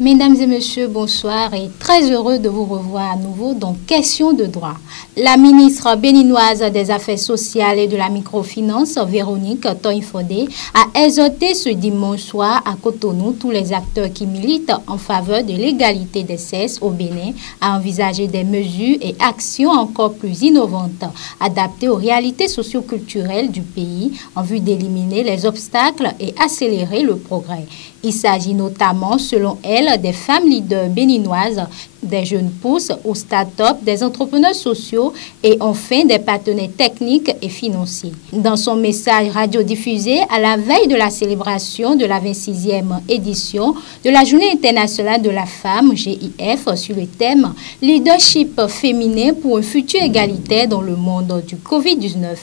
Mesdames et messieurs, bonsoir et très heureux de vous revoir à nouveau dans Question de droit. La ministre béninoise des Affaires sociales et de la microfinance, Véronique Toye-Fodé, a exhorté ce dimanche soir à Cotonou tous les acteurs qui militent en faveur de l'égalité des sexes au Bénin à envisager des mesures et actions encore plus innovantes, adaptées aux réalités socioculturelles du pays en vue d'éliminer les obstacles et accélérer le progrès. Il s'agit notamment, selon elle, des femmes leaders béninoises, des jeunes pousses aux start-up, des entrepreneurs sociaux et enfin des partenaires techniques et financiers. Dans son message radiodiffusé à la veille de la célébration de la 26e édition de la Journée internationale de la femme, GIF, sur le thème « Leadership féminin pour un futur égalitaire dans le monde du Covid-19 »,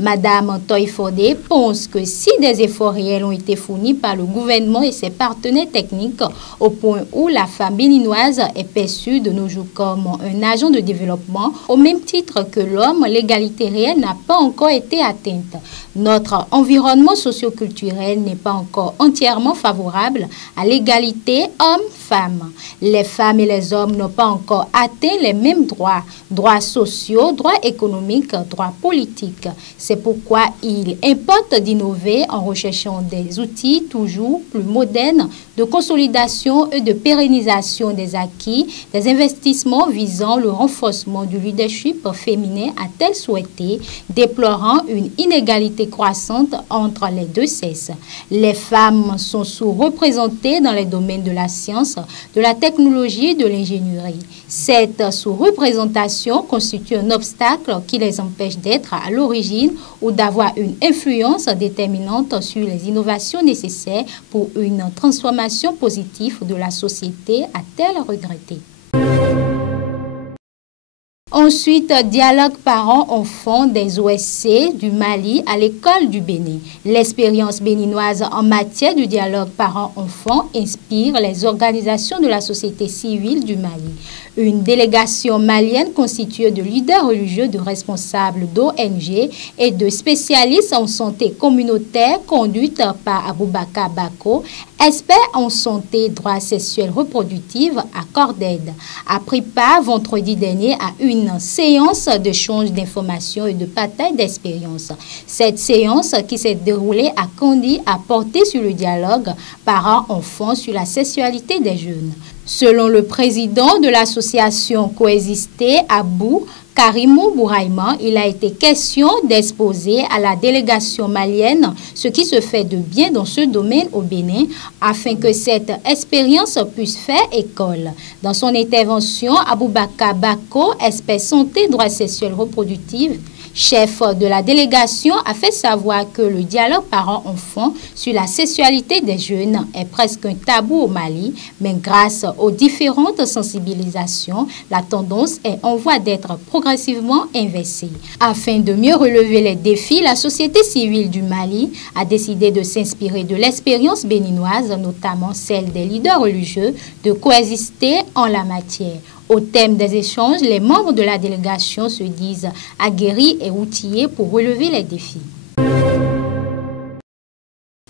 Madame Toye-Fodé pense que si des efforts réels ont été fournis par le gouvernement et ses partenaires techniques au point où la femme béninoise est perçue de nos jours comme un agent de développement, au même titre que l'homme, l'égalité réelle n'a pas encore été atteinte. Notre environnement socioculturel n'est pas encore entièrement favorable à l'égalité homme-femme. Les femmes et les hommes n'ont pas encore atteint les mêmes droits sociaux, droits économiques, droits politiques. C'est pourquoi il importe d'innover en recherchant des outils toujours plus modernes de consolidation et de pérennisation des acquis, des investissements visant le renforcement du leadership féminin a-t-elle souhaité, déplorant une inégalité croissante entre les deux sexes. Les femmes sont sous-représentées dans les domaines de la science, de la technologie et de l'ingénierie. Cette sous-représentation constitue un obstacle qui les empêche d'être à l'origine ou d'avoir une influence déterminante sur les innovations nécessaires pour une transformation positive de la société, a-t-elle regretté. Ensuite, dialogue parents-enfants des OSC du Mali à l'école du Bénin. L'expérience béninoise en matière de dialogue parents-enfants inspire les organisations de la société civile du Mali. Une délégation malienne constituée de leaders religieux, de responsables d'ONG et de spécialistes en santé communautaire conduite par Aboubakar Bako, expert en santé, droits sexuels reproductifs à Corded, a pris part vendredi dernier à une séance d'échange d'informations et de partage d'expériences. Cette séance qui s'est déroulée à Kondi a porté sur le dialogue parents-enfants sur la sexualité des jeunes. Selon le président de l'association Coexister, Abou Karimou Bouraïman, il a été question d'exposer à la délégation malienne ce qui se fait de bien dans ce domaine au Bénin afin que cette expérience puisse faire école. Dans son intervention, Aboubakar Bako, expert santé, droits sexuels reproductifs, chef de la délégation, a fait savoir que le dialogue parents-enfants sur la sexualité des jeunes est presque un tabou au Mali, mais grâce aux différentes sensibilisations, la tendance est en voie d'être progressivement inversée. Afin de mieux relever les défis, la société civile du Mali a décidé de s'inspirer de l'expérience béninoise, notamment celle des leaders religieux, de coexister en la matière. Au thème des échanges, les membres de la délégation se disent aguerris et outillés pour relever les défis.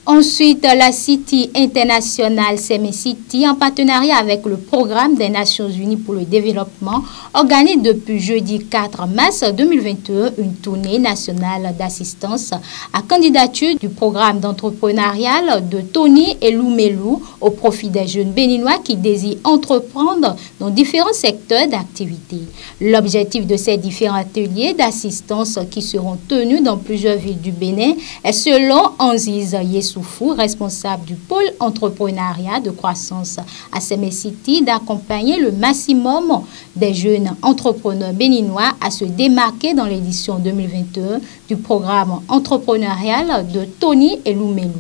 Ensuite, la City International Seme City, en partenariat avec le Programme des Nations Unies pour le développement, organise depuis jeudi 4 mars 2021 une tournée nationale d'assistance à candidature du programme d'entrepreneuriat de Tony et Loumelou au profit des jeunes béninois qui désirent entreprendre dans différents secteurs d'activité. L'objectif de ces différents ateliers d'assistance qui seront tenus dans plusieurs villes du Bénin est, selon Anziz Yessoufou, responsable du pôle entrepreneuriat de croissance à Seme City, d'accompagner le maximum des jeunes entrepreneurs béninois à se démarquer dans l'édition 2021 du programme entrepreneurial de Tony et Loumelou.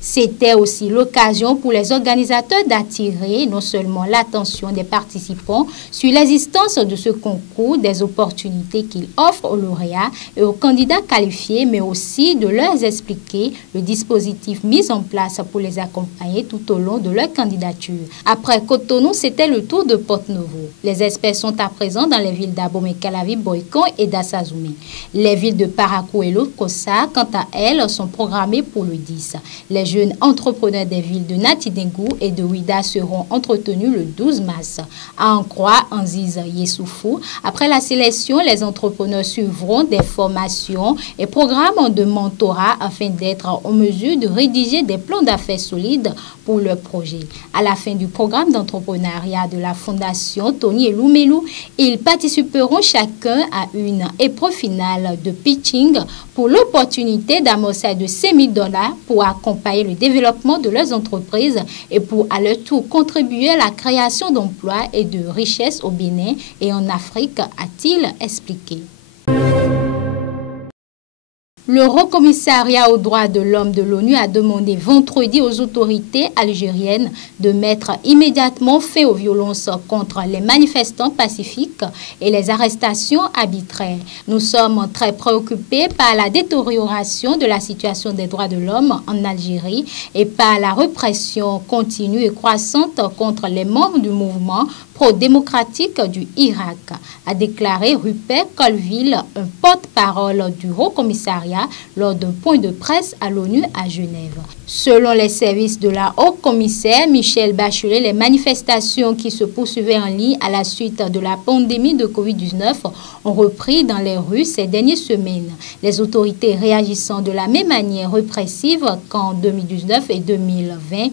C'était aussi l'occasion pour les organisateurs d'attirer non seulement l'attention des participants sur l'existence de ce concours, des opportunités qu'il offre aux lauréats et aux candidats qualifiés, mais aussi de leur expliquer le dispositif mis en place pour les accompagner tout au long de leur candidature. Après Cotonou, c'était le tour de Porte-Novo. Les experts sont à présent dans les villes d'Abomey-Calavi, Boycon et d'Assazoumé. Les villes de Parakou et Lokossa, quant à elles, sont programmées pour le 10. Les jeunes entrepreneurs des villes de Natidengou et de Ouida seront entretenus le 12 mars. À en croire Anziz Yessoufou, après la sélection, les entrepreneurs suivront des formations et programmes de mentorat afin d'être en mesure de rédiger des plans d'affaires solides pour leur projet. À la fin du programme d'entrepreneuriat de la Fondation Tony et Loumelou, ils participeront chacun à une épreuve finale de pitching pour l'opportunité d'amorcer de $5 000 pour accompagner le développement de leurs entreprises et pour à leur tour contribuer à la création d'emplois et de richesses au Bénin et en Afrique, a-t-il expliqué. Le Haut-Commissariat aux droits de l'homme de l'ONU a demandé vendredi aux autorités algériennes de mettre immédiatement fin aux violences contre les manifestants pacifiques et les arrestations arbitraires. Nous sommes très préoccupés par la détérioration de la situation des droits de l'homme en Algérie et par la répression continue et croissante contre les membres du mouvement pro-démocratique du Irak, a déclaré Rupert Colville, un porte-parole du Haut-Commissariat, lors d'un point de presse à l'ONU à Genève. Selon les services de la Haut-Commissaire Michelle Bachelet, les manifestations qui se poursuivaient en ligne à la suite de la pandémie de Covid-19 ont repris dans les rues ces dernières semaines. Les autorités réagissant de la même manière répressive qu'en 2019 et 2020,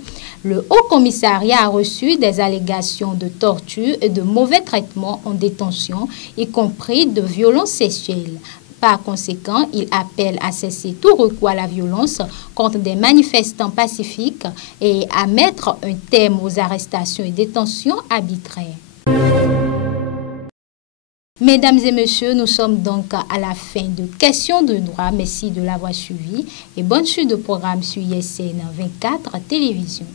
le Haut-Commissariat a reçu des allégations de torture et de mauvais traitements en détention, y compris de violences sexuelles. Par conséquent, il appelle à cesser tout recours à la violence contre des manifestants pacifiques et à mettre un terme aux arrestations et détentions arbitraires. Mesdames et messieurs, nous sommes donc à la fin de Questions de droit. Merci de l'avoir suivi et bonne suite de programme sur ISN 24 Télévision.